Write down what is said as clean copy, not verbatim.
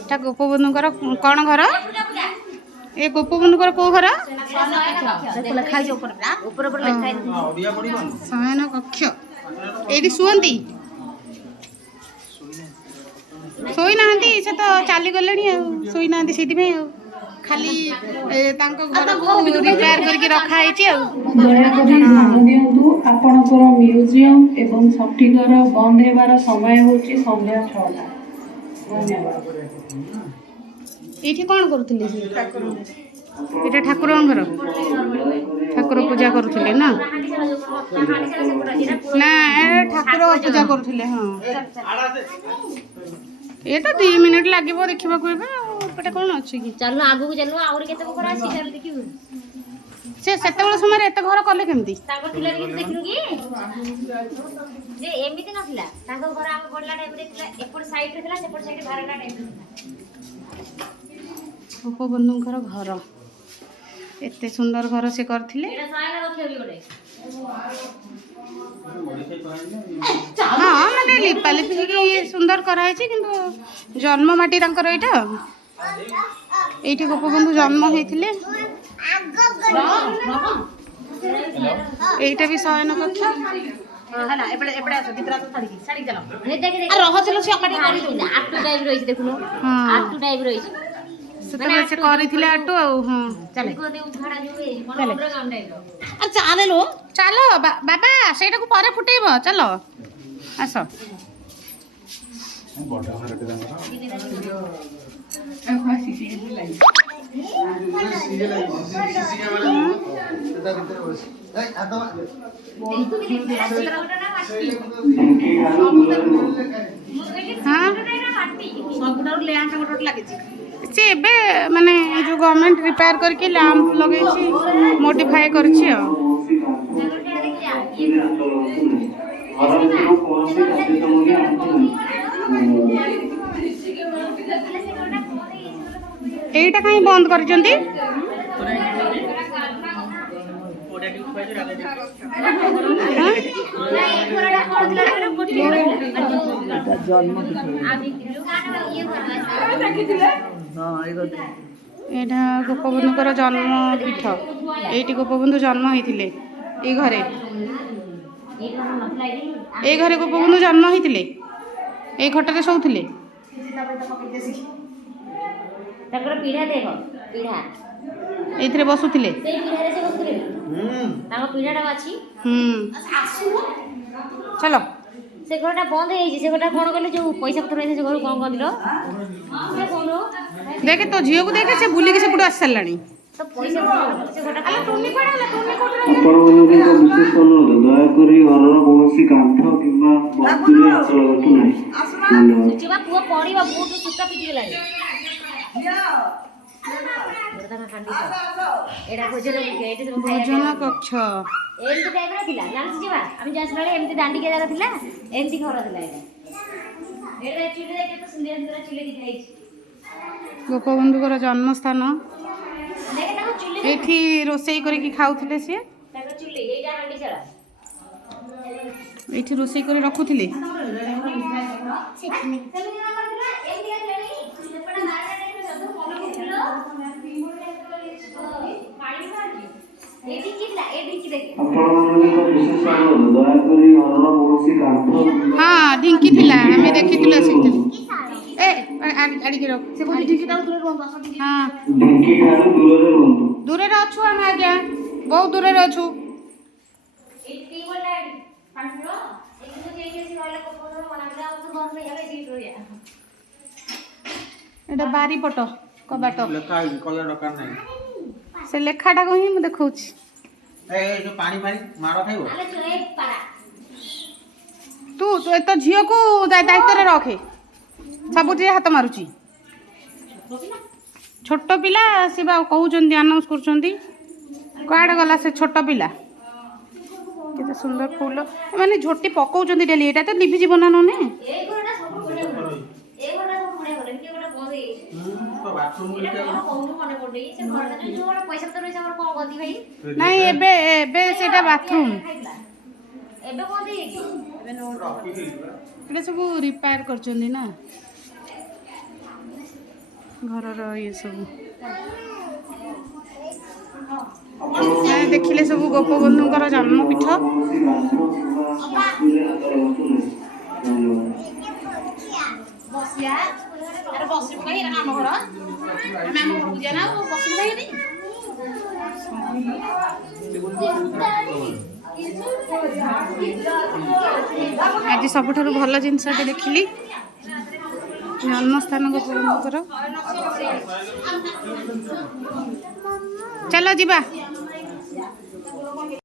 এটা গোপবন্ধুଙ୍କର କ'ଣ ଘର? ଏ ଗୋପବନ୍ଧୁଙ୍କର କୋଉ ଘର? ଶୟନ କକ୍ଷ। ଏଇଠି ଶୁଅନ୍ତି? ଶୋଇନାହାନ୍ତି, ସେ ତ ଚାଲିଗଲେଣି ଆଉ, ଶୋଇନାହାନ୍ତି ସେଇଥିପାଇଁ ଆଉ, ଖାଲି ତାଙ୍କ ଘରକୁ ରିପେୟାର କରିକି ରଖା ହେଇଛି ଆଉ। ଦୟାକରି ଧ୍ୟାନ ଦିଅନ୍ତୁ, ଆପଣଙ୍କର ମ୍ୟୁଜିୟମ ଏବଂ ସଠିକର ବନ୍ଦ ହେବାର ସମୟ ହେଉଛି ସନ୍ଧ୍ୟା 6ଟା। ଧନ୍ୟବାଦ। ଏଇଠି କ'ଣ କରୁଥିଲେ? ଏଇଟା ଠାକୁରଙ୍କ ଘର, ଠାକୁର ପୂଜା କରୁଥିଲେ ନା? ନା, ଠାକୁର ପୂଜା କରୁଥିଲେ। ହଁ, ଏ ତ 2 ମିନିଟ୍ ଲାଗିବ ଦେଖିବାକୁ। ଏବେ ଏପଟେ କ'ଣ ଅଛି କି? ଚାଲୁ ଆଗକୁ ଚାଲୁ, ଆହୁରି କେତେ ଘର ଅଛି, ଚାଲୁ ଦେଖିବୁ। ସେ ସେତେବେଳେ ସମୟରେ ଏତେ ଘର କଲେ କେମିତି? ତାଙ୍କର ଥିଲା ଦେଖିଲୁ କି ଯେ ଏମିତି ନଥିଲା, ତାଙ୍କ ଘର ଆମେ ପଡିଲା ଟାଇପରେ ଥିଲା, ଏପଟ ସାଇଡରେ ଥିଲା, ସେପଟ ସାଇଡରେ ବାରଟା ଟାଇପରେ ଥିଲା। ଗୋପବନ୍ଧୁଙ୍କର ଘର, ଏତେ ସୁନ୍ଦର ଘର ସେ କରିଥିଲେ। ଏଟା ଶୟନ କକ୍ଷ ବି ଗୋଟେ। ହଁ, ମାନେ ଲିପାଲିପି ହେଇକି ସୁନ୍ଦର କରାହେଇଛି, କିନ୍ତୁ ଜନ୍ମ ମାଟି ତାଙ୍କର ଏଇଟା। ଏଇଠି ଗୋପବନ୍ଧୁ ଜନ୍ମ ହେଇଥିଲେ। ଏଇଟା ବି ଶୟନ କକ୍ଷ। ସେତେବେଳେ ସେ କରିଥିଲେ ଆଟୁ ଆଉ। ହଁ, ଚାଲ ବାବା, ସେଇଟାକୁ ପରେ ଫୁଟେଇବ। ଚାଲ, ଆସ। ସେ ଏବେ ମାନେ ଯୋଉ ଗଭର୍ଣ୍ଣମେଣ୍ଟ ରିପେୟାର କରିକି ଲ୍ୟାମ୍ପ ଲଗେଇଛି, ମୋଡିଫାଏ କରିଛି ଆଉ। এইটা কাହିଁ ବନ୍ଦ କରିଛନ୍ତି? ଏଇଟା ଗୋପବନ୍ଧୁଙ୍କର ଜନ୍ମ ପୀଠ। ଏଇଠି ଗୋପବନ୍ଧୁ ଜନ୍ମ ହେଇଥିଲେ, ଏଇ ଘରେ। ଏଇ ଘରେ ଗୋପବନ୍ଧୁ ଜନ୍ମ ହେଇଥିଲେ, ଏଇ ଖଟରେ ଶୋଉଥିଲେ। ତାଙ୍କର ପିଢା ଦେଖ, ପିଢା ଏଇଥିରେ ବସୁଥିଲେ। ସେଇ ପିଢାରେ ସେ ବସୁଥିଲେ। ତାଙ୍କ ପିଢାଟା ଅଛି। ଚାଲ। ସେ ଘରଟା ବନ୍ଦ ହେଇଯାଇଛି। ସେ ଘରଟା କ'ଣ କଲେ, ଯୋଉ ପଇସା ପତ୍ର ହେଇଛି, ସେ ଘରକୁ କ'ଣ କହନ୍ତି? ଦେଖେ ତୋ ଝିଅକୁ, ଦେଖେ ସେ ବୁଲିକି ସେପଟୁ ଆସି ସାରିଲାଣି। ଆପଣମାନଙ୍କ ବିଶେଷ ଅନୁରୋଧ, ଦୟାକରି ଘରର କୌଣସି କାନ୍ଥ କିମ୍ବା ବସ୍ତୁରେ ହାତ ଲଗାନ୍ତୁ ନାହିଁ। ଧନ୍ୟବାଦ। ପୁଅ ପଡିବ, ବହୁତ ସୂତା ପିଟିଗଲାଣି। ଭୋଜନ କକ୍ଷ ଏମିତି ଟାଇପର ଥିଲା, ଜାଣିଛୁ ଯିବା ଆମେ ଯାହା ବେଳେ ଏମିତି ଦାଣ୍ଡିକିଆ ଜାଗା ଥିଲା, ଏମିତି ଘର ଥିଲା। ଏଇଟା ଚୁଲି କେତେ ସୁନ୍ଦର ସୁନ୍ଦର ଚୁଲି ଦିଆ ହେଇଛି। ଗୋପବନ୍ଧୁଙ୍କର ଜନ୍ମସ୍ଥାନ। ଏଇଠି ରୋଷେଇ କରିକି ଖାଉଥିଲେ ସିଏ। ଏଇଠି ରୋଷେଇ କରି ରଖୁଥିଲେ। ହଁ, ଢିଙ୍କି ଥିଲା, ଆମେ ଦେଖିଥିଲୁ ଆସିକି। ଦୂରରେ ଅଛୁ ଆମେ, ଆଜ୍ଞା, ବହୁତ ଦୂରରେ ଅଛୁ। ଏଇଟା ବାରିପଟ କବାଟ। ସେ ଲେଖାଟାକୁ ହିଁ ମୁଁ ଦେଖଉଛି। ତୁ ତ ଝିଅକୁ ଦାୟିତ୍ୱରେ ରଖେ, ସବୁଥିରେ ହାତ ମାରୁଛି। ଛୋଟ ପିଲା, ସେ ବା କହୁଛନ୍ତି, ଆନାଉନ୍ସ କରୁଛନ୍ତି। କୁଆଡ଼େ ଗଲା ସେ ଛୋଟ ପିଲା? କେତେ ସୁନ୍ଦର ଫୁଲ, ମାନେ ଝୋଟି ପକଉଛନ୍ତି ଡେଲି। ଏଇଟା ତ ଲିଭିଯିବ ନା ନନେ। ନାଇଁ, ଏବେ ଏବେ ସେଇଟା ବାଥରୁମ୍। ଏବେ କଣ ଦେଇକି ଏବେ ନୋଟ ଏଇଟା ସବୁ ରିପେୟାର କରୁଛନ୍ତି ନା ଘରର ଇଏ ସବୁ ଦେଖିଲେ ସବୁ ଗୋପବନ୍ଧୁଙ୍କର ଜନ୍ମପୀଠ। ବସିବା ଆରେ ବସିବୁ କାହିଁ ଏଇଟା ଆମ ଘର ଆମେ ଆମ ଘରକୁ ଯିବା ନା ଆଉ ବସିବୁ କାହିଁକି ଆଜି ସବୁଠାରୁ ଭଲ ଜିନିଷଟେ ଦେଖିଲି ଜନ୍ମସ୍ଥାନ ଗୋପବନ୍ଧୁଙ୍କର। ଚାଲ ଯିବା।